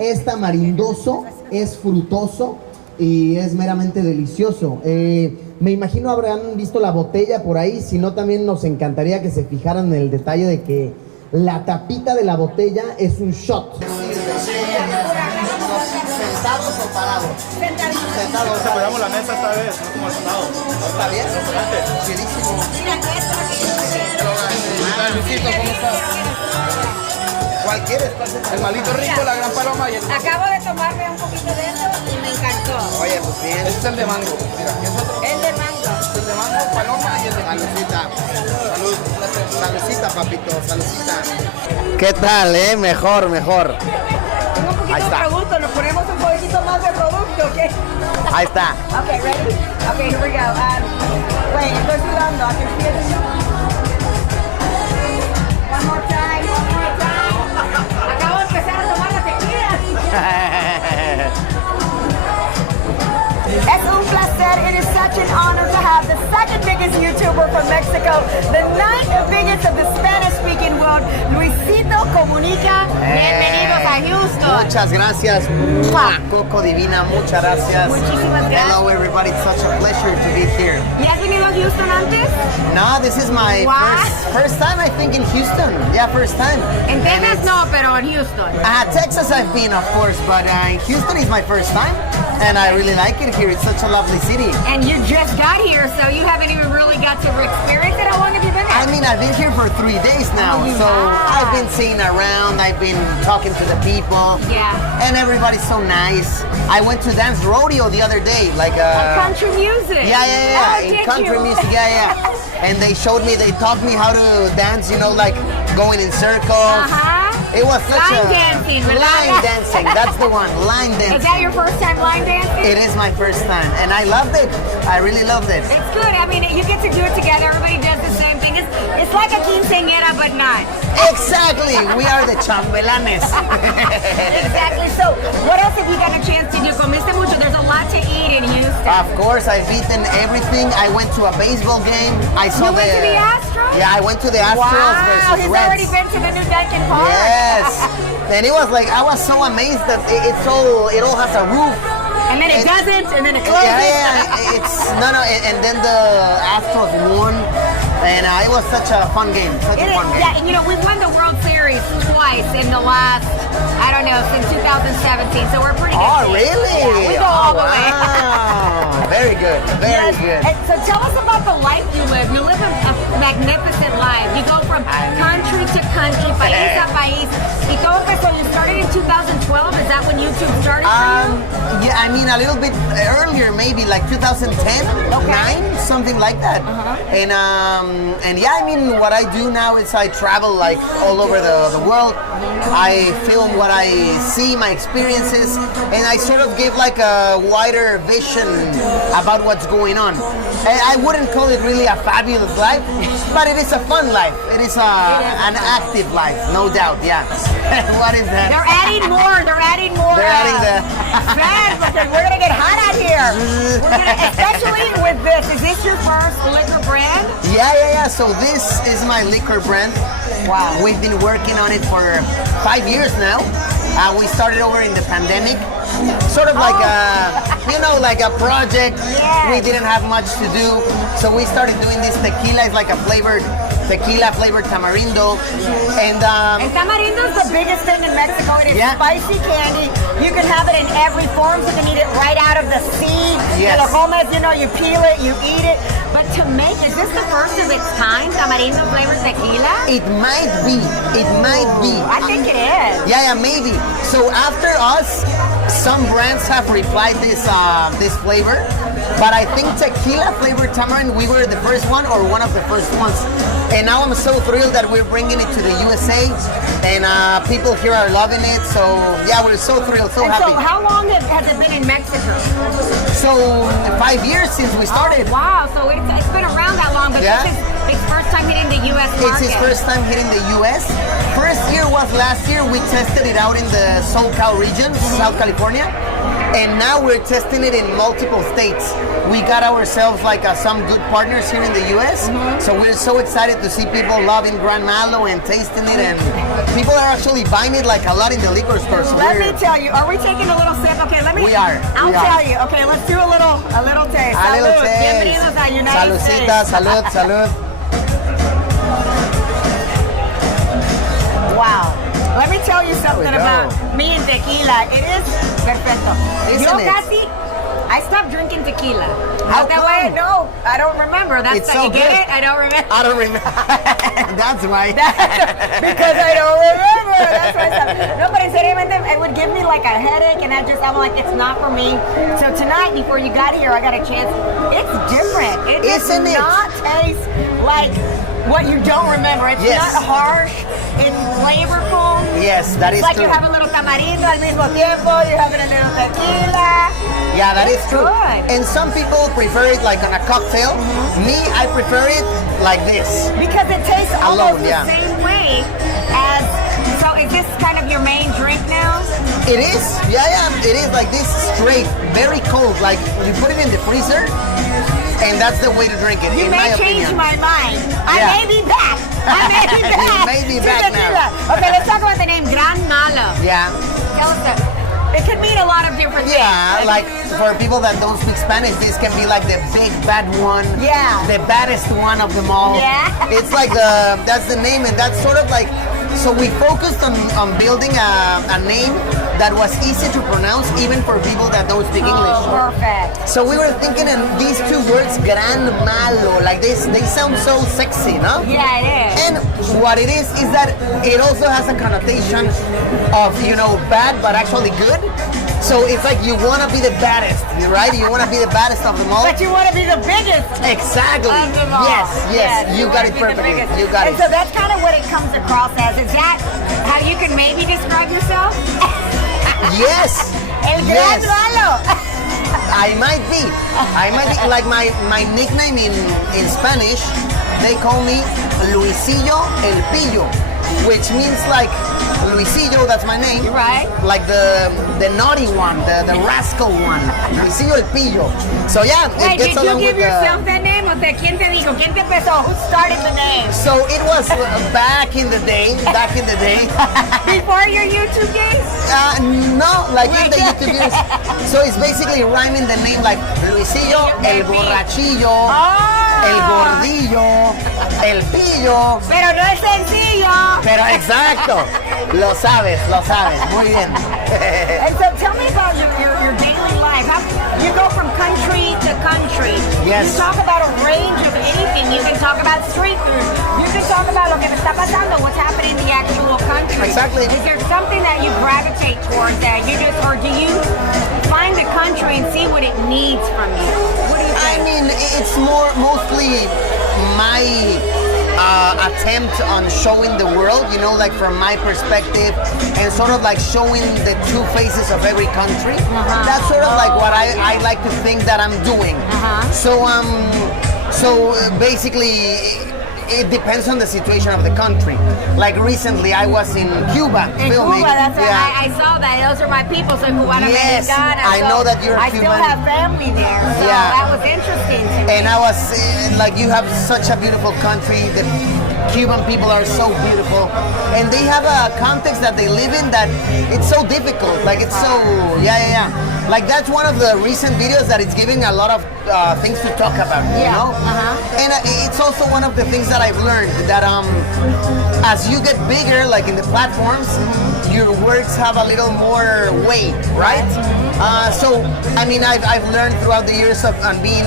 Es tamarindoso, es frutoso y es meramente delicioso. Me imagino habrán visto la botella por ahí, si no también nos encantaría que se fijaran en el detalle de que la tapita de la botella es un shot. ¿Sentados o parados? Sentados. Apoyamos la mesa esta vez, no como sentado. ¿Está bien? Chidísimo. Luisito, ¿cómo estás? ¿Cuál quieres? El malito rico, la gran paloma y el... Acabo de tomarme un poquito de eso y me encantó. Oye, pues bien. Este es el de mango. Mira, aquí es otro. El de mango. Este es el de mango, paloma y el de Saludcita. Salud. Saludcita, papito, saludcita. ¿Qué tal, Mejor, mejor. Tengo un poquito Ahí de está. producto, nos ponemos un poquito más de producto, ¿ok? Ahí está. Okay, ready? Okay, here we go. Wait, estoy sudando. I can feel it. One more time, one more time. Acabo de empezar a tomar la tequila. Es un placer. It is such an honor to have the second biggest YouTuber from Mexico, the ninth biggest of the Spanish-speaking world, Luisito Comunica. Bienvenidos a Houston. Muchas gracias. ¡Mua! Coco Divina, muchas gracias. Muchísimas gracias. Hello everybody, it's such a pleasure to be here. ¿Ya has venido a Houston antes? No, this is my What? first time I think in Houston. Yeah, first time. En And Texas it's- no, pero en Houston. Texas I've been, of course, but in Houston is my first time, and I really like it here. It's such a lovely city. And you just got here, so you haven't even really got to experience it. How long have you been I there? mean, I've been here for 3 days now, you so have. I've been seeing around, I've been talking to the people, Yeah. and everybody's so nice. I went to dance rodeo the other day, like Country music. yeah, Oh, in did country you? music, yeah. And they taught me how to dance, like going in circles. Uh-huh. It was such Line a dancing, ¿verdad? line dancing. That's the one, line dancing. Is that your first time line dancing? It is my first time, and I loved it. I really loved it. It's good. I mean, you get to do it together. Everybody does the same thing. It's like a quinceañera, but not. Exactly, we are the chambelanes. Exactly. So, what else have you gotten a chance to do? Comiste mucho. There's a lot to eat in Houston. Of course, I've eaten everything. I went to a baseball game. I saw You went to the Astros? Yeah, I went to the Astros Wow, versus he's Reds. already been to the new Dunkin' Park. Yes, and it was like I was so amazed that it all has a roof. And then it doesn't, and then it closes. Yeah, it's and then the Astros won, and it was such a fun game. Yeah, and we've won the World Series twice in the last, I don't know, since 2017. So we're pretty good. Oh, team. really? Yeah, we go all the way. Wow. Very good, very good. And so tell us about the life you live. You live a magnificent life. You go from country to country, país a país. Y todo eso, you started in 2012. Is that when YouTube started for you? Yeah, I mean a little bit earlier, maybe like 2010, Okay. 9, something like that. And yeah, I mean what I do now is I travel like all over the world. I film what I see, my experiences, and I sort of give like a wider vision about what's going on. And I wouldn't call it really a fabulous life, but it is a fun life. It is an active life, no doubt. Yeah. What is that? They're adding more. They're adding more. They're adding the. Fans, because we're gonna get hot out here. Especially with this. Is this your first liquor brand? Yeah. So this is my liquor brand. Wow. We've been working on it for 5 years now. We started over in the pandemic. Sort of like like a project. Yes. We didn't have much to do, so we started doing this tequila. It's like a tequila flavored tamarindo, and And tamarindo is the biggest thing in Mexico. It is Yeah. spicy candy. You can have it in every form. You can eat it right out of the seed. Yes. Te lo comes, you peel it, you eat it. But to make, is this the first of its kind, tamarindo flavored tequila? it might be. I think it is. Yeah, maybe. So after us, some brands have replied this flavor, but I think tequila flavored tamarind, we were the first one or one of the first ones. And now I'm so thrilled that we're bringing it to the USA, and people here are loving it. So yeah, we're so thrilled, so And happy. so how long has it been in Mexico? So 5 years since we started. Oh, wow, so it's been around that long, but Yeah. it's first time hitting the U.S. market. It's his first time hitting the U.S. First year was last year. We tested it out in the SoCal region, South California. And now we're testing it in multiple states. We got ourselves like some good partners here in the U.S. So we're so excited to see people loving Gran Malo and tasting it, and people are actually buying it like a lot in the liquor stores. So Let me tell you, are we taking a little sip? Okay, let me. We are. I'll tell you. Okay, let's do a little taste. A little Salud. taste. Bienvenidos a United Saludcita, States. salud, salud. Wow. Let me tell you something There we go. about me and tequila. It is perfecto. Isn't it? I stopped drinking tequila. How Not that come? way. No, I don't remember. That's It's so you get good. it? I don't remember. I don't remember. That's why. Because I don't remember. That's why I stopped. No, but seriamente, it would give me like a headache, and I'm like, it's not for me. So tonight, before you got here, I got a chance. It's different. It does Isn't it? not taste like what you don't remember. It's Yes. not harsh. It's flavorful. Yes, that is It's like true. you have a little tamarindo al mismo tiempo. You're having a little tequila. Yeah, that is true. Good. And some people prefer it like on a cocktail. Me, I prefer it like this. Because it tastes Alone, almost yeah. the same way as. So is this kind of your main drink now? It is. Yeah, it is like this straight, very cold. Like you put it in the freezer, and that's the way to drink it. You in may my change opinion. my mind. I Yeah. may be back. I may be back. You may be to back tequila. now. Okay, let's talk about the name Gran Malo. Yeah. Tell us that. It can mean a lot of different things. Yeah, like for people that don't speak Spanish, this can be like the big bad one. Yeah. The baddest one of them all. Yeah. It's like that's the name, and that's sort of like, so we focused on building a name that was easy to pronounce even for people that don't speak English. Oh, perfect. So we were thinking in these two words, Gran Malo, like this, they sound so sexy, no? Yeah, it is. And what it is that it also has a connotation of, bad but actually good. So it's like you want to be the baddest, right? You want to be the baddest of them all. But you want to be the biggest. Exactly. Of them all. Yes. You got wanna it be the perfectly. biggest. You got and it. so that's kind of what it comes across as. Is that how you can maybe describe yourself? Yes. El Gran Yes. Malo. I might be. Like my nickname in Spanish, they call me Luisillo el Pillo, which means like Luisillo, that's my name. Right. Like the naughty one, the rascal one. Luisillo el Pillo. So yeah, Wait, it gets did you along give with yourself that name? O sea, ¿quién te dijo? ¿Quién te empezó? Who started the name? So it was back in the day. Before your YouTube days? No, like in the YouTube years. So it's basically rhyming the name like Luisillo, el borrachillo, el gordillo, el pillo. Pero no es sencillo. Pero exacto, lo sabes, muy bien. And so tell me about your daily life. You go from country to country. Yes. You talk about a range of anything. You can talk about street food. You can talk about lo que está pasando, what's happening in the actual country. Exactly. Is there something that you gravitate towards that you just, or do you find the country and see what it needs from you? What do you I think? mean, it's mostly my attempt on showing the world, like from my perspective, and sort of like showing the two faces of every country. That's sort of like what I like to think that I'm doing. So basically, it depends on the situation of the country. Like recently, I was in Cuba In filming. Cuba, that's Yeah. I saw that. Those are my people, so Cubana Yes, Mexicana. I so know that you're I Cuban. still have family there, so Yeah. that was interesting to me. And I was like, you have such a beautiful country. The Cuban people are so beautiful, and they have a context that they live in that it's so difficult. Like it's so Like that's one of the recent videos that it's giving a lot of things to talk about. And it's also one of the things that I've learned that as you get bigger, like in the platforms, your words have a little more weight, right? So I mean, I've learned throughout the years of being,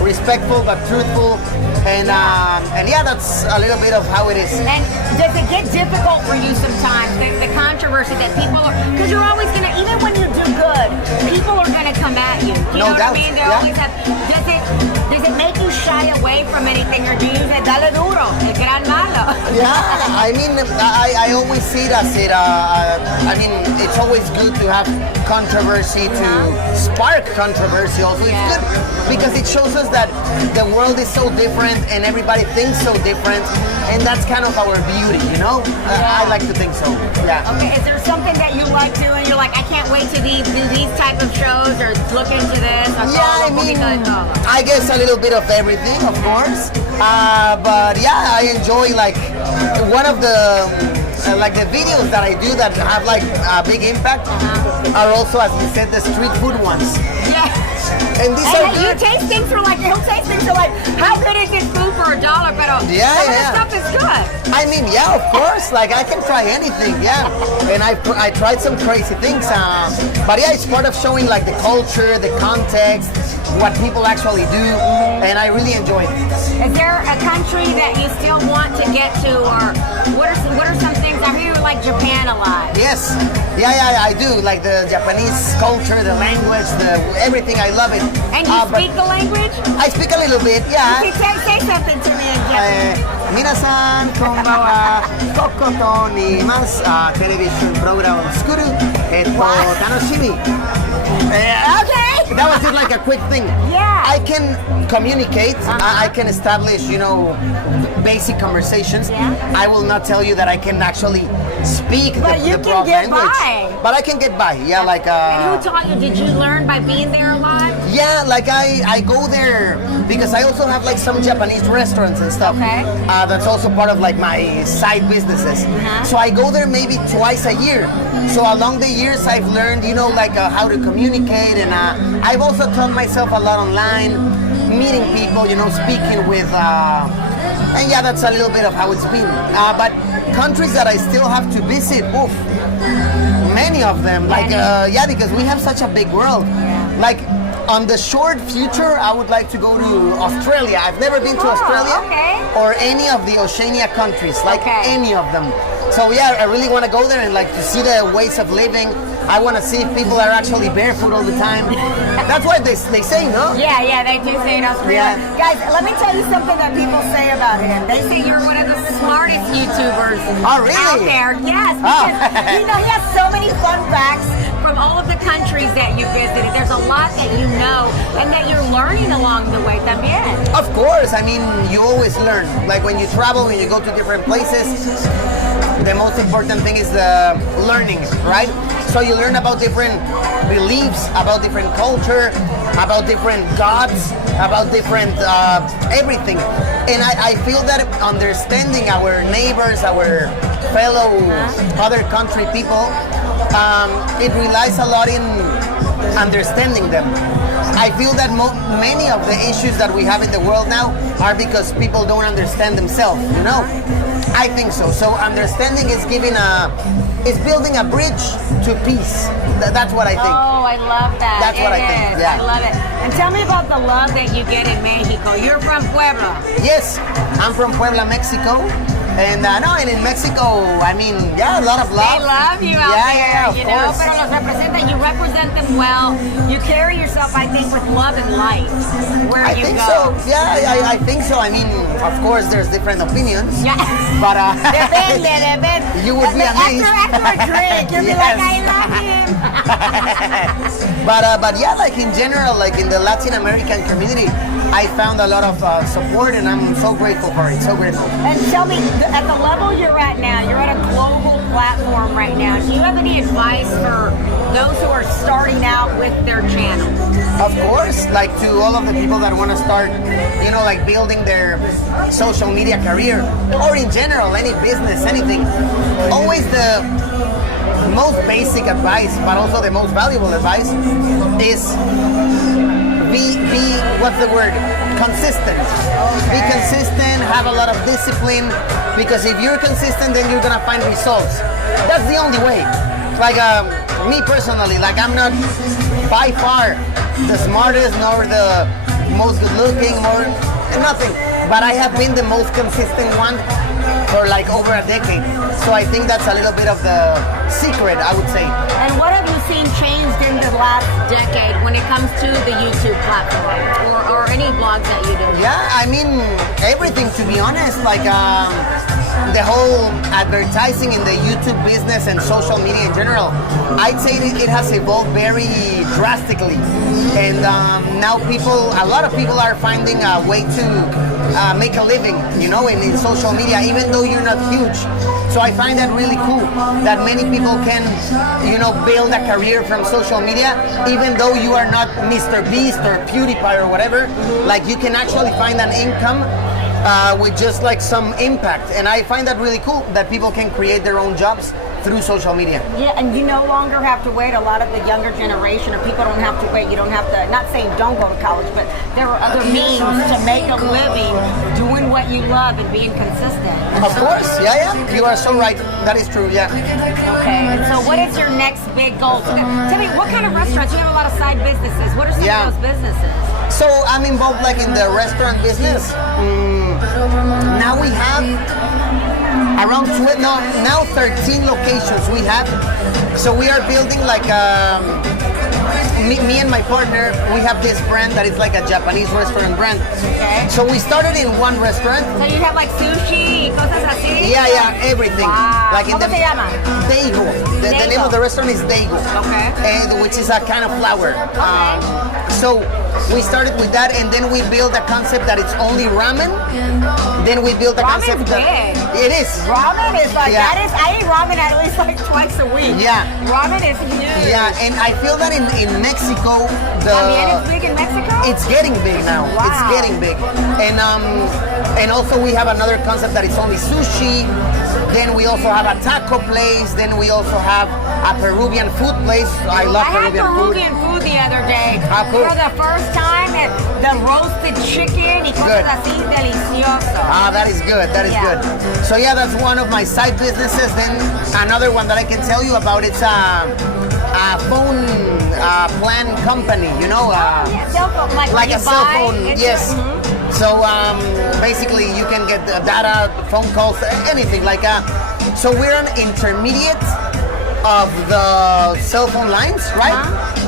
respectful but truthful, and that's a little bit of how it is. And does it get difficult for you sometimes, the controversy that people are, because you're always gonna, even when you do good, people are gonna come at you. Do No know doubt, what I mean? They yeah. always have. Does it make you shy away from anything, or do you say dale duro, el Gran Malo? Yeah, I mean, I always see it as I mean, it's always good to have controversy, to spark controversy also. It's good because it shows us that the world is so different and everybody thinks so different, and that's kind of our beauty, you know? I like to think so, yeah. Okay, is there something that you like doing? You're like, I can't wait to do these type of shows or look into this? Or Yeah, I mean, I guess a little bit of everything, of course. But yeah, I enjoy like one of the like the videos that I do that have like a big impact are also, as you said, the street food ones. Yeah. And these are You good. taste things for like, he'll taste things for like, how good is this food for $1? But Yeah, some of the yeah. stuff is good. I mean, yeah, of course. Like I can try anything, yeah. And I tried some crazy things. But yeah, it's part of showing like the culture, the context, what people actually do, and I really enjoy it. Is there a country that you still want to get to, or what are some things? I hear you like Japan a lot. Yes, yeah, I do. Like the Japanese culture, the language, everything. I love it. And you But speak the language? I speak a little bit, yeah. You can say something to me in Japanese. 皆さんこんばんは。とことにますテレビションプログラムを作る楽しみ。Okay. That was just like a quick thing. Yeah. I can communicate. I can establish, basic conversations. Yeah. I will not tell you that I can actually speak But the you can broad get language. by. But I can get by. Yeah, like And who taught you? Did you learn by being there a lot? yeah, like I go there because I also have like some Japanese restaurants and stuff. Okay. That's also part of like my side businesses. So I go there maybe twice a year. So along the years I've learned, like how to communicate, and I've also taught myself a lot online, meeting people, speaking with, and yeah, that's a little bit of how it's been. But countries that I still have to visit, oof, many of them, like, yeah, because we have such a big world. Like, on the short future, I would like to go to Australia. I've never been to Australia or any of the Oceania countries, like any of them. So yeah, I really want to go there and like to see the ways of living. I want to see if people are actually barefoot all the time. That's what they say, no? Yeah, they do say in Australia. Yeah. Guys, let me tell you something that people say about him. They say you're one of the smartest YouTubers Oh, really? out there. Yes, because he has so many fun facts from all of the countries that you visited. There's a lot that you know and that you're learning along the way también. Of course, I mean, you always learn. Like when you travel, when you go to different places, the most important thing is the learning, right? So you learn about different beliefs, about different culture, about different gods, about different everything. And I feel that understanding our neighbors, our fellow other country people, it relies a lot in understanding them. I feel that many of the issues that we have in the world now are because people don't understand themselves, I think so. So understanding is building a bridge to peace. That's what I think. Oh, I love that. That's what I think, yeah. I love it. And tell me about the love that you get in Mexico. You're from Puebla. Yes, I'm from Puebla, Mexico. And and in Mexico, I mean, yeah, a lot of love. They love you out there, Yeah, of course. Pero los representan, you represent them well. You carry yourself, I think, with love and light where I you think go. so. Yeah, I think so. I mean, of course, there's different opinions. Yeah. But Depende. You would be amazed. After a drink, you'll be like, I love him. But yeah, like in general, like in the Latin American community, I found a lot of support, and I'm so grateful for it. So grateful. And tell me, at the level you're at now, you're at a global platform right now. Do you have any advice for those who are starting out with their channel? Of course, like to all of the people that want to start, like building their social media career, or in general, any business, anything. Always the most basic advice, but also the most valuable advice is be what's the word? Consistent. Be consistent, have a lot of discipline, because if you're consistent, then you're gonna find results. That's the only way. Like me personally, like I'm not by far the smartest nor the most good looking or nothing, but I have been the most consistent one for like over a decade. So I think that's a little bit of the secret, I would say. And what have you seen changed in the last decade when it it comes to the YouTube platform or any blogs that you do? Yeah, I mean, everything, to be honest. Like, the whole advertising in the YouTube business and social media in general, I'd say it has evolved very drastically. And now a lot of people are finding a way to make a living, in social media, even though you're not huge. So I find that really cool that many people can, build a career from social media, even though you are not Mr. Beast or PewDiePie or whatever. Like, you can actually find an income with just like some impact. And I find that really cool that people can create their own jobs through social media. Yeah, and you no longer have to wait. A lot of the younger generation or people don't have to wait. You don't have to, not saying don't go to college, but there are other means to make a living doing what you love and being consistent. Of course, yeah. You are so right. That is true, yeah. Okay, and so what is your next big goal? So tell me, what kind of restaurants? You have a lot of side businesses. What are some of those businesses? So I'm involved like in the restaurant business. Now we have around 13 locations we have. So we are building like me and my partner, we have this brand that is like a Japanese restaurant brand. Okay. So we started in one restaurant. So you have like sushi, cosas así? Yeah, everything. Wow. Like in ¿Cómo se llama? Daigo. The name of the restaurant is Daigo. Okay. And which is a kind of flour. Okay. So we started with that, and then we built a concept that it's only ramen. Then we built a concept that it is. Ramen is like that is. I eat ramen at least like twice a week. Yeah. Ramen is huge. Yeah, and I feel that in Mexico, También it's big in Mexico. It's getting big now. Wow. It's getting big, and also we have another concept that it's only sushi. Then we also have a taco place. Then we also have a Peruvian food place. I love Peruvian food. Peruvian food the other day. Cool. For the first time, the roasted chicken y cosas así delicioso. That is good. That is good. So yeah, that's one of my side businesses. Then another one that I can tell you about, it's a phone plan company. Cell phone, like a cell phone. Yes. Mm-hmm. So basically, you can get data, phone calls, anything like. So we're an intermediate of the cell phone lines, right?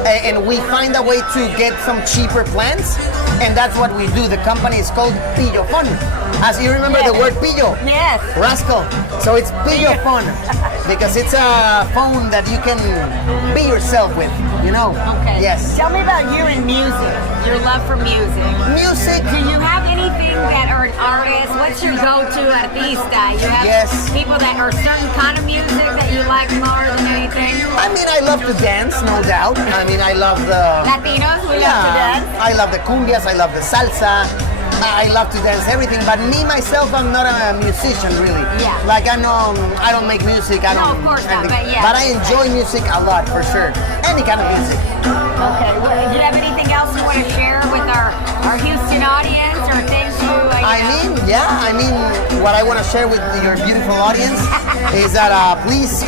And we find a way to get some cheaper plans, and that's what we do. The company is called Pillo Phone. As you remember the word pillo? Yes. Rascal. So it's Pillo Phone because it's a phone that you can be yourself with, Okay. Yes. Tell me about you and music, your love for music. Music. Do you have anything that are an artist? What's your go-to artista? You have people that are certain kind of music that you like more than anything? I mean, I love to dance, no doubt. I mean, I love the... Latinos, we love to dance. I love the cumbias, I love the salsa. I love to dance, everything. But me, myself, I'm not a musician, really. Yeah. Like, I don't make music. No, of course not, but yeah. But I enjoy music a lot, for sure. Any kind of music. Okay. Well, do you have anything else you want to share with our Houston audience or things you... I mean, what I want to share with your beautiful audience is that please,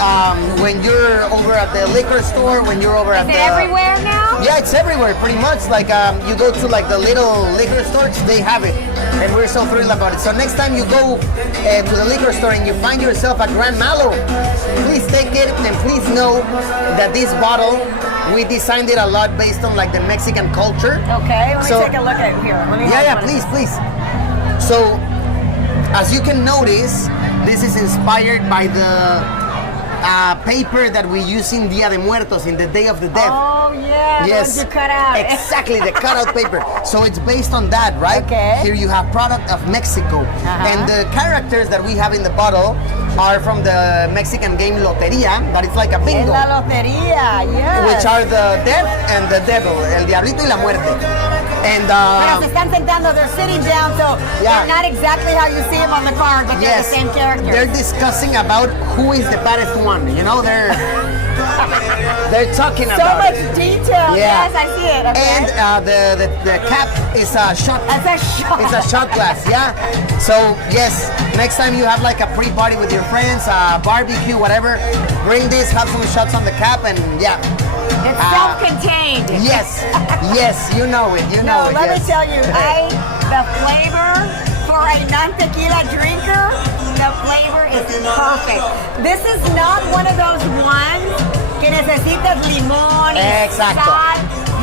when you're over at the liquor store, when you're over at Is it everywhere now? Yeah, it's everywhere, pretty much. Like, you go to like the little liquor stores, they have it, and we're so thrilled about it. So next time you go to the liquor store and you find yourself at Gran Malo, please take it, and please know that this bottle, we designed it a lot based on like the Mexican culture. Okay, let me take a look at it here. Please. So, as you can notice, this is inspired by the paper that we use in Dia de Muertos, in the Day of the Dead. Oh, yeah, yes, the ones you cut out. Exactly, the cutout paper. So it's based on that, right? Okay. Here you have product of Mexico. And the characters that we have in the bottle are from the Mexican game Loteria, that is like a bingo. La lotería, yes. Which are the death and the devil, el diablito y la muerte. And pero se están sentando, they're sitting down, so they're not exactly how you see them on the card, but they're the same character. They're discussing about who is the baddest one. They're talking about so much detail. Yeah. Yes, I see it. Okay. And the cap is a shot. It's a shot. It's a shot glass. Yeah. So yes, next time you have like a pre-party with your friends, barbecue, whatever, bring this, have some shots on the cap, and yeah. It's self-contained. Yes, you know it. Let me tell you, the flavor for a non-tequila drinker, the flavor is perfect. This is not one of those ones que necesitas limón y sal.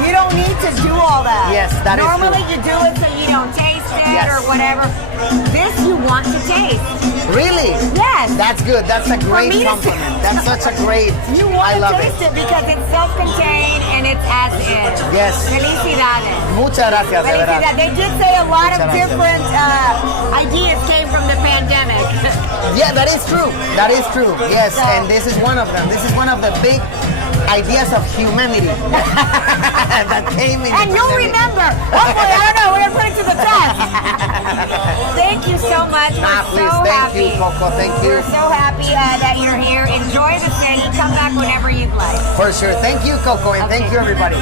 You don't need to do all that. Yes, that is Normally true. you do it so you don't taste it Yes. or whatever. This you want to taste. Really? Yes. That's good. That's a great me to compliment. That's such a great. You I want love to it. taste it because it's self-contained and it's as is. Yes. Felicidades. Muchas gracias, de verdad. Felicidades. They did say a lot of Muchas gracias. different ideas came from the pandemic. Yeah, that is true. That is true. Yes, So- and this is one of them. This is one of the big ideas of humanity that came in. And the you'll pandemic. remember. Hopefully, I don't know. We're gonna put it to the test. Thank you so much. Nah, We're please, so thank happy. you, Coco. Thank you. We're so happy that you're here. Enjoy the city. Come back whenever you'd like. For sure. Thank you, Coco, and thank Okay. you, everybody.